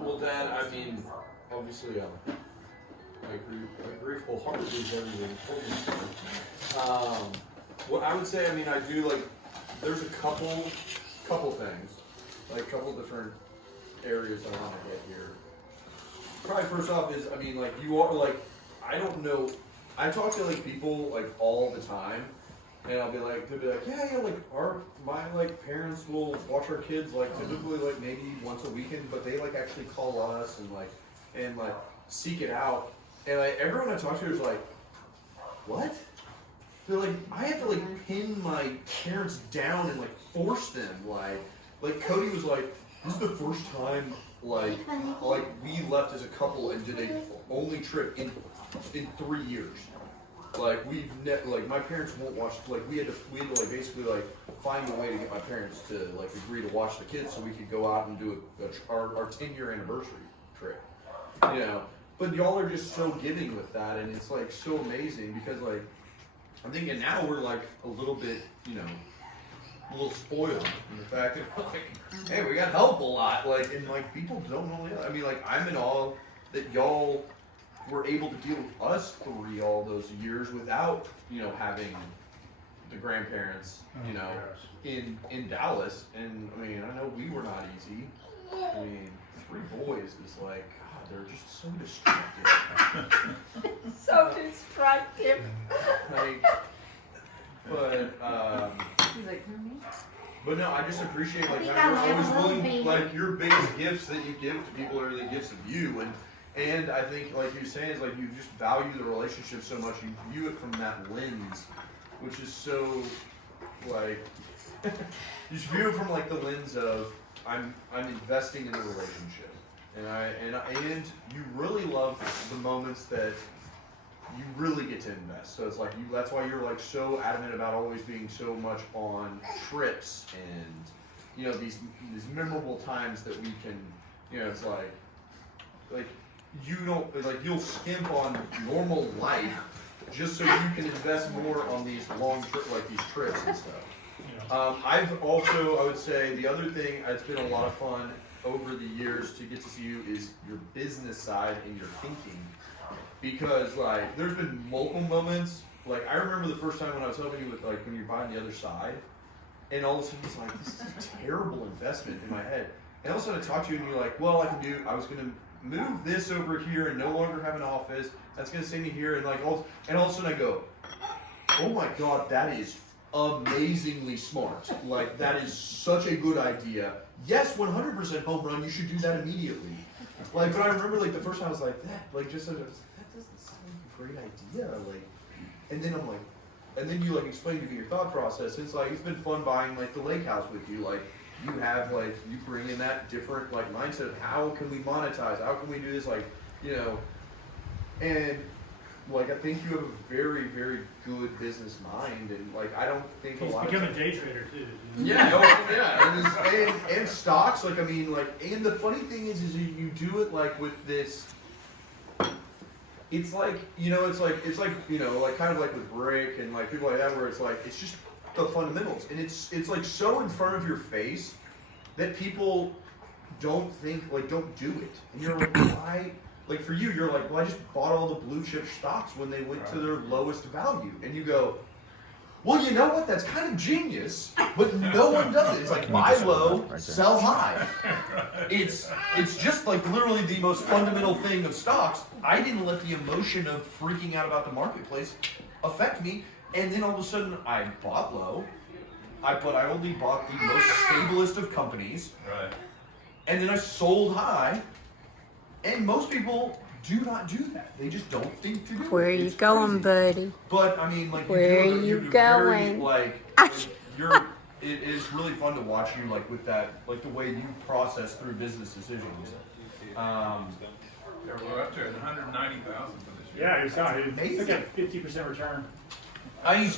Well, Dad, I mean, obviously, I agree wholeheartedly with everything you told me. What I would say, I mean, I do like. There's a couple things, like a couple different areas I want to hit here. Probably first off is, I mean, like you are like, I don't know. I talk to like people like all the time, and I'll be like, they'll be like, yeah, like my like parents will watch our kids like typically like maybe once a weekend, but they like actually call us and like seek it out, and like everyone I talk to is like, what? They're like, I have to like pin my parents down and like force them like Cody was like, this is the first time like we left as a couple and did a only trip in 3 years. Like like my parents won't watch. Like we had to like basically like find a way to get my parents to like agree to watch the kids so we could go out and do our 10-year anniversary trip. You know, but y'all are just so giving with that, and it's like so amazing because like I'm thinking now we're like a little bit, you know, a little spoiled in the fact that like, hey, we got help a lot. Like, and like people don't know. I mean, like I'm in awe that y'all were able to deal with us 3 all those years without, you know, having the grandparents, you know, in Dallas. And I mean, I know we were not easy. I mean, 3 boys is like, God, they're just so destructive. So destructive. Like, but He's like, but no, I just appreciate like how you're always willing, like your biggest gifts that you give to people are the gifts of you, and I think like you're saying is like you just value the relationship so much, you view it from that lens, which is so like you just view it from like the lens of I'm investing in the relationship, and you really love the moments that you really get to invest. So it's like that's why you're like so adamant about always being so much on trips and, you know, these memorable times that we can, you know, it's like you don't, like you'll skimp on normal life just so you can invest more on these long like these trips and stuff. I've also, I would say the other thing, it's been a lot of fun over the years to get to see you is your business side and your thinking. Because like there's been multiple moments, like I remember the first time when I was helping you with like when you're buying the other side, and all of a sudden it's like, this is a terrible investment in my head. And all of a sudden I talk to you and you're like, well, I was gonna move this over here and no longer have an office, that's gonna save me here, and like all of a sudden I go, oh my God, that is amazingly smart. Like that is such a good idea. Yes, 100% home run, you should do that immediately. Like, but I remember like the first time I was like, that doesn't sound like a great idea. Like, and then I'm like, and then you like explain to me your thought process. It's like, it's been fun buying like the lake house with you. Like, you have like, you bring in that different like mindset of how can we monetize? How can we do this? Like, you know, and like, I think you have a very, very good business mind. And like, I don't think He's a lot become of a day trader too. yeah, and stocks, like I mean, like, and the funny thing is you do it like with this. It's like you know, it's like you know, like kind of like with Rick and like people like that, where it's like it's just the fundamentals, and it's like so in front of your face that people don't do it, and you're like, why? Like for you, you're like, well, I just bought all the blue chip stocks when they went to their lowest value, and you go. Well, you know what? That's kind of genius, but no one does it. It's like buy low, sell high. It's just like literally the most fundamental thing of stocks. I didn't let the emotion of freaking out about the marketplace affect me, and then all of a sudden I bought low. But I only bought the most stablest of companies. Right. And then I sold high, and most people do not do that. They just don't think to do it. where are you going, buddy? But I mean, like, Where are you're you very, going? like it is really fun to watch you, like, with that, like, the way you process through business decisions. Yeah, we're up to 190,000 for this year. Yeah, he's got it. Amazing. He's got a 50% return.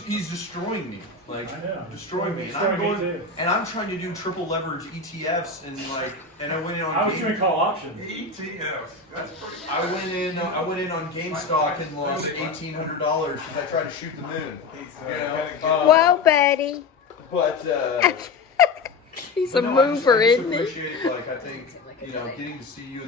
He's destroying me, like, I know. destroying me. And Destroying I'm me going, too. and I'm trying to do triple leverage ETFs, and like, and I went in on. I was doing call options. ETFs, that's pretty good. I went in on GameStop and lost $1,800 because I tried to shoot the moon. You know, Whoa, buddy. but He's but a no, I just mover, isn't he? appreciate, like, I think you know, getting to see you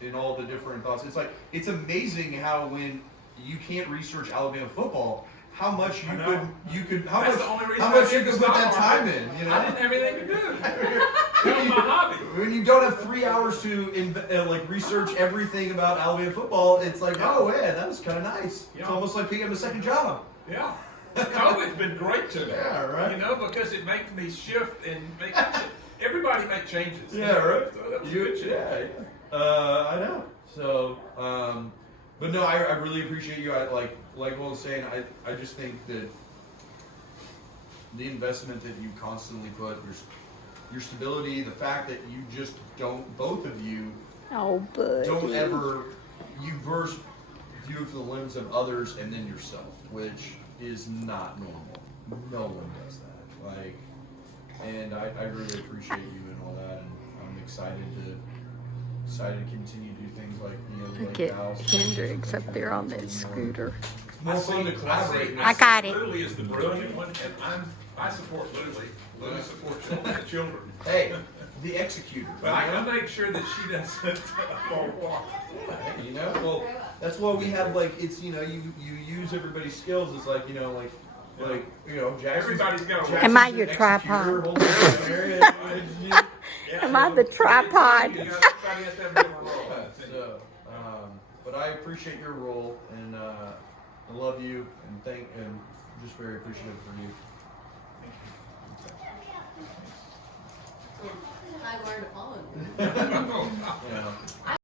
in all the different thoughts. It's like, it's amazing how when you can't research Alabama football, how much I know. you could That's the only reason how I much you did could the put stock that time market. in, you know? I didn't have anything to do. That was my hobby. When you don't have 3 hours to like research everything about Alabama football, it's like, oh yeah, that was kind of nice. It's Yeah. almost like picking up a second job. Yeah. COVID's been great to me. Yeah, right. You know, because it makes me shift and make everybody make changes. Yeah, right. So that was a good change. Yeah. I know. So, but no, I really appreciate you. I like Will was saying. I just think that the investment that you constantly put, your stability, the fact that you just don't, both of you Oh, buddy. don't ever, you first view it through the lens of others and then yourself, which is not normal. No one does that. Like, and I really appreciate you and all that, and I'm excited to continue to do things like, you know, like Get Dallas. Hendrix up there on that scooter. It's more fun to collaborate. I got it. Lily is the brilliant one, and I support Lily. Lily supports the children. Hey, the executor. But I make sure that she doesn't fall apart. You know, well, that's why we have like, it's, you know, you use everybody's skills. It's like, you know, like you know, Jackson's, Everybody's got a Jackson's Am I an your executor, tripod? holds it in there, and- Am I the tripod? Everybody has to have a different role. So, but I appreciate your role, and I love you, and just very appreciative for you. I learned to follow you. You know.